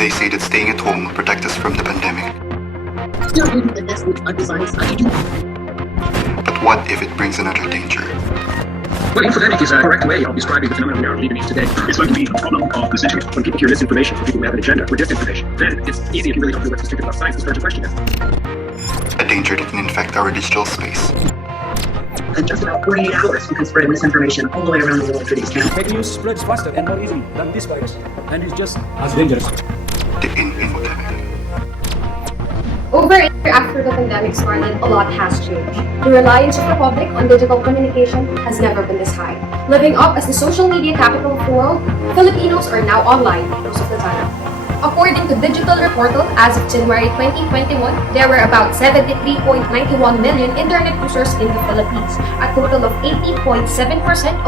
They say that staying at home will protect us from the pandemic. Still reading the textbooks are designed to do. But what if it brings another danger? Well, infodemic is a correct way of describing the phenomenon we are living in today. It's going to be a problem of the century. When people hear misinformation, when people have an agenda or disinformation, then it's easy if you really don't know what's restricted about science to start to question it. A danger that can infect our digital space. In just about 48 hours, you can spread misinformation all the way around the world through these channels. Fake news spreads faster and more easily than this virus, and is just as dangerous. The infodemic. Over a year after the pandemic started, a lot has changed. The reliance of the public on digital communication has never been this high. Living up as the social media capital of the world, Filipinos are now online most of the time. According to Digital Reportal, as of January 2021, there were about 73.91 million internet users in the Philippines. A total of 80.7%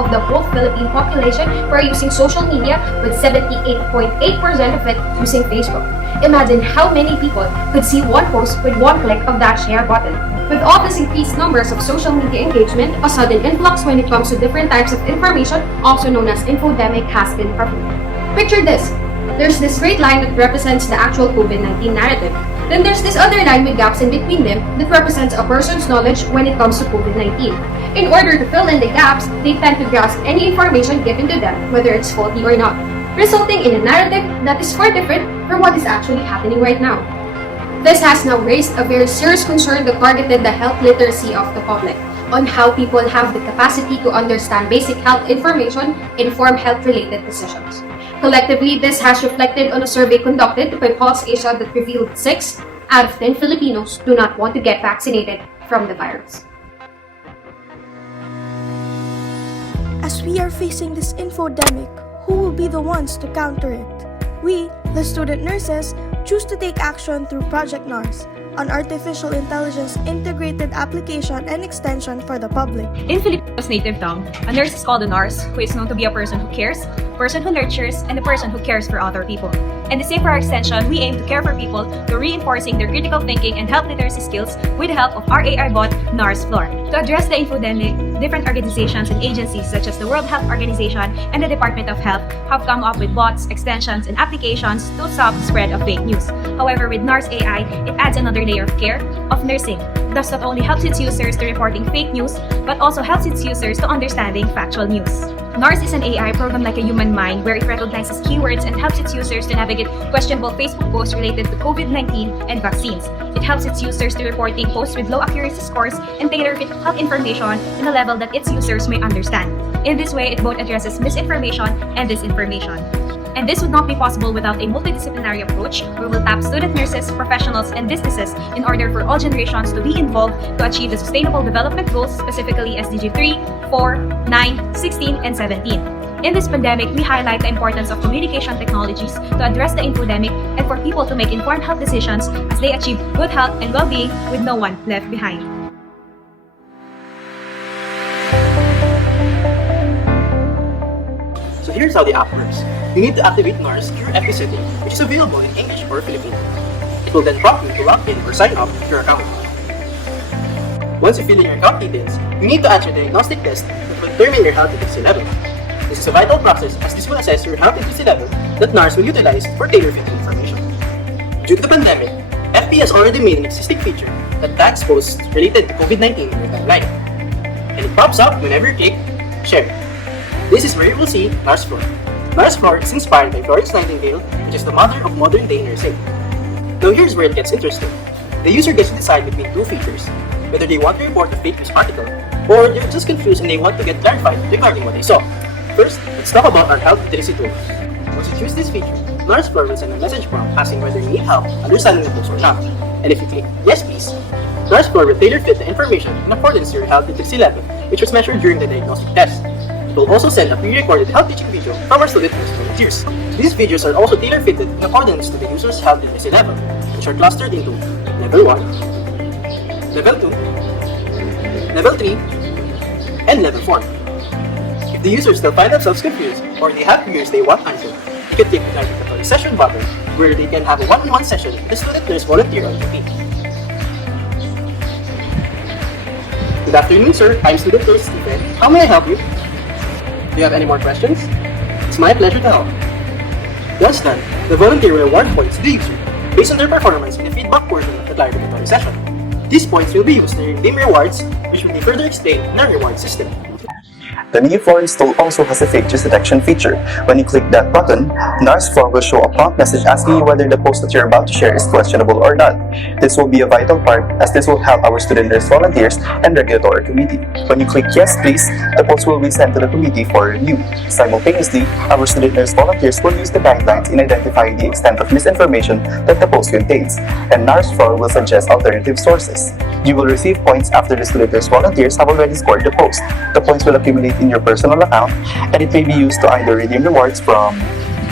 of the whole Philippine population were using social media, with 78.8% of it using Facebook. Imagine how many people could see one post with one click of that share button. With all these increased numbers of social media engagement, a sudden influx when it comes to different types of information, also known as infodemic, has been prevalent. Picture this. There's this straight line that represents the actual COVID-19 narrative. Then there's this other line with gaps in between them that represents a person's knowledge when it comes to COVID-19. In order to fill in the gaps, they tend to grasp any information given to them, whether it's faulty or not, resulting in a narrative that is far different from what is actually happening right now. This has now raised a very serious concern that targeted the health literacy of the public, on how people have the capacity to understand basic health information, inform health-related decisions. Collectively, this has reflected on a survey conducted by Pulse Asia that revealed 6 out of 10 Filipinos do not want to get vaccinated from the virus. As we are facing this infodemic, who will be the ones to counter it? We, the student nurses, choose to take action through Project NARS, an artificial intelligence integrated application and extension for the public. In Filipinos' native tongue, a nurse is called a NARS, who is known to be a person who cares, person who nurtures, and a person who cares for other people. And the same for our extension, we aim to care for people through reinforcing their critical thinking and health literacy skills with the help of our AI bot, NarsFlor. To address the infodemic, different organizations and agencies such as the World Health Organization and the Department of Health have come up with bots, extensions, and applications to stop the spread of fake news. However, with NARS AI, it adds another layer of care, of nursing. Thus, not only helps its users to reporting fake news, but also helps its users to understanding factual news. NARS is an AI program like a human mind where it recognizes keywords and helps its users to navigate questionable Facebook posts related to COVID-19 and vaccines. It helps its users to reporting posts with low accuracy scores and tailor fit health information in a level that its users may understand. In this way, it both addresses misinformation and disinformation. And this would not be possible without a multidisciplinary approach where we'll tap student nurses, professionals, and businesses in order for all generations to be involved to achieve the Sustainable Development Goals, specifically SDG 3, 4, 9, 16, and 17. In this pandemic, we highlight the importance of communication technologies to address the infodemic and for people to make informed health decisions as they achieve good health and well-being with no one left behind. So here's how the app works. You need to activate NARS through FB setting, which is available in English or Filipino. It will then prompt you to log in or sign up with your account. Once you fill in your account details, you need to answer the diagnostic test that will determine your health literacy level. This is a vital process as this will assess your health literacy level that NARS will utilize for tailor-fit information. Due to the pandemic, FB has already made an existing feature that tags posts related to COVID-19 in your timeline. And it pops up whenever you click Share. This is where you will see NarsFlor. NarsFlor is inspired by Florence Nightingale, which is the mother of modern-day nursing. Now here's where it gets interesting. The user gets to decide between two features, whether they want to report a fake news article, or they're just confused and they want to get clarified regarding what they saw. First, let's talk about our health literacy tool. Once you choose this feature, NarsFlor will send a message prompt asking whether you need help understanding the post or not. And if you click Yes Please, NarsFlor will tailor-fit the information in accordance to your health literacy level, which was measured during the diagnostic test. It will also send a pre-recorded health teaching video from our student nurse volunteers. These videos are also tailor-fitted in accordance to the user's health literacy level, which are clustered into Level 1, Level 2, Level 3, and Level 4. If the users still find themselves confused or they have queries they want answered, you can click the session button where they can have a one-on-one session with the student nurse volunteer on duty. Good afternoon, sir. I'm student nurse Stephen. How may I help you? Do you have any more questions? It's my pleasure to help. Once done, the volunteer will award points to the user based on their performance in the feedback portion of the clarificatory session. These points will be used to redeem rewards, which will be further explained in our reward system. The NeoFlorence tool also has a fake news detection feature. When you click that button, NARS Flow will show a prompt message asking you whether the post that you're about to share is questionable or not. This will be a vital part as this will help our student nurse volunteers and regulatory committee. When you click yes please, the post will be sent to the committee for review. Simultaneously, our student nurse volunteers will use the guidelines in identifying the extent of misinformation that the post contains, and NARS Flow will suggest alternative sources. You will receive points after the student nurse volunteers have already scored the post. The points will accumulate in your personal account, and it may be used to either redeem rewards from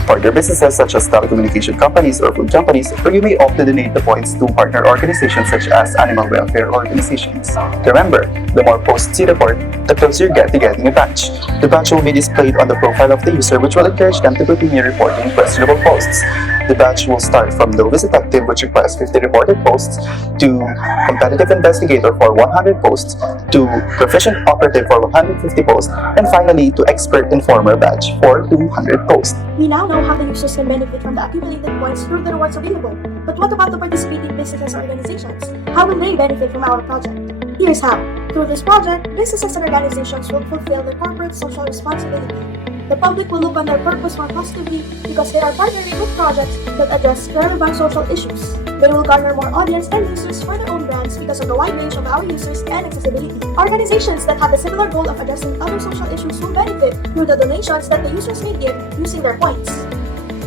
partner businesses such as telecommunication companies or food companies, or you may opt to donate the points to partner organizations such as animal welfare organizations. Remember, the more posts you report, the closer you get to getting a badge. The badge will be displayed on the profile of the user, which will encourage them to continue reporting questionable posts. The batch will start from novice detective, which requires 50 reported posts, to competitive investigator for 100 posts, to proficient operative for 150 posts, and finally to expert informer badge for 200 posts. We now know how the users can benefit from the accumulated points through the rewards available. But what about the participating businesses or organizations? How will they benefit from our project? Here's how. Through this project, businesses and organizations will fulfill their corporate social responsibility. The public will look on their purpose more positively because they are partnering with projects that address relevant social issues. They will garner more audience and users for their own brands because of the wide range of our users and accessibility. Organizations that have a similar goal of addressing other social issues will benefit through the donations that the users may give using their points.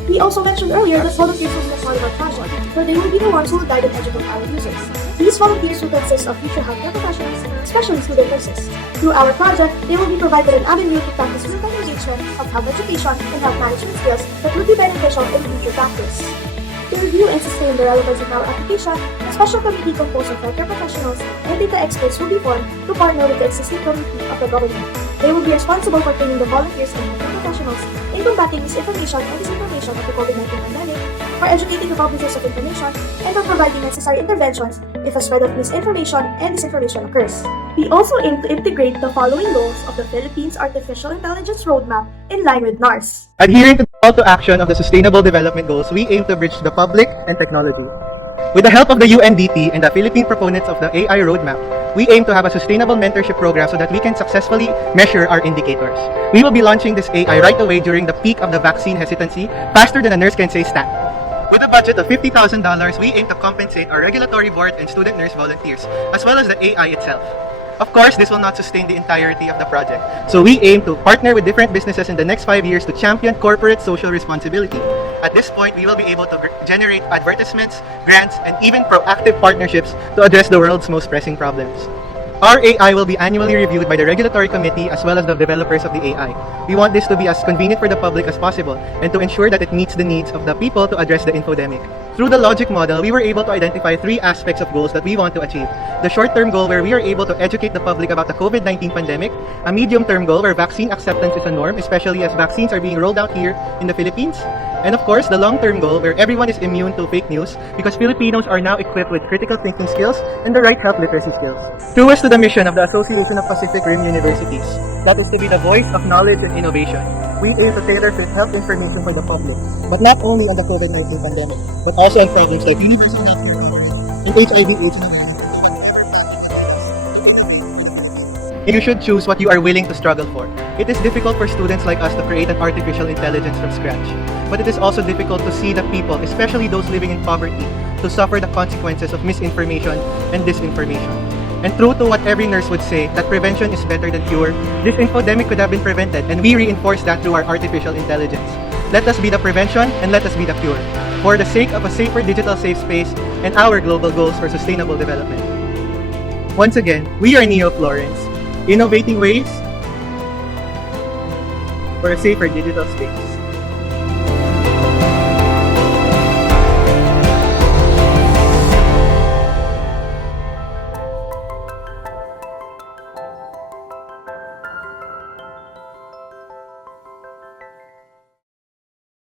We also mentioned earlier that volunteers will be a part of our project, where they will be the ones who will guide and educate our users. These volunteers will consist of future healthcare professionals, especially student nurses. Through our project, they will be provided an avenue to practice real-time engagement of health education and health management skills that will be beneficial in future practice. To review and sustain the relevance of our application, a special committee composed of healthcare professionals and data experts will be formed to partner with the existing committee of the government. They will be responsible for training the volunteers and healthcare professionals in combating misinformation and disinformation of the COVID-19 pandemic, for educating the publishers of information, and for providing necessary interventions if a spread of misinformation and disinformation occurs. We also aim to integrate the following goals of the Philippines Artificial Intelligence Roadmap in line with NARS. Adhering to the call to action of the Sustainable Development Goals, we aim to bridge the public and technology. With the help of the UNDP and the Philippine proponents of the AI roadmap, we aim to have a sustainable mentorship program so that we can successfully measure our indicators. We will be launching this AI right away during the peak of the vaccine hesitancy, faster than a nurse can say stat. With a budget of $50,000, we aim to compensate our regulatory board and student nurse volunteers, as well as the AI itself. Of course, this will not sustain the entirety of the project. So we aim to partner with different businesses in the next 5 years to champion corporate social responsibility. At this point, we will be able to generate advertisements, grants, and even proactive partnerships to address the world's most pressing problems. Our AI will be annually reviewed by the regulatory committee as well as the developers of the AI. We want this to be as convenient for the public as possible and to ensure that it meets the needs of the people to address the infodemic. Through the logic model, we were able to identify 3 aspects of goals that we want to achieve. The short-term goal, where we are able to educate the public about the COVID-19 pandemic. A medium-term goal, where vaccine acceptance is a norm, especially as vaccines are being rolled out here in the Philippines. And of course, the long-term goal, where everyone is immune to fake news because Filipinos are now equipped with critical thinking skills and the right health literacy skills. Truest to the mission of the Association of Pacific Rim Universities, that is to be the voice of knowledge and innovation. We aim to tailor fit health information for the public, but not only on the COVID-19 pandemic, but also on problems like universal healthcare coverage, and HIV/AIDS and you should choose what you are willing to struggle for. It is difficult for students like us to create an artificial intelligence from scratch. But it is also difficult to see the people, especially those living in poverty, to suffer the consequences of misinformation and disinformation. And true to what every nurse would say, that prevention is better than cure, this infodemic could have been prevented, and we reinforce that through our artificial intelligence. Let us be the prevention and let us be the cure, for the sake of a safer digital safe space and our global goals for sustainable development. Once again, we are NeoFlorence, innovating ways for a safer digital space.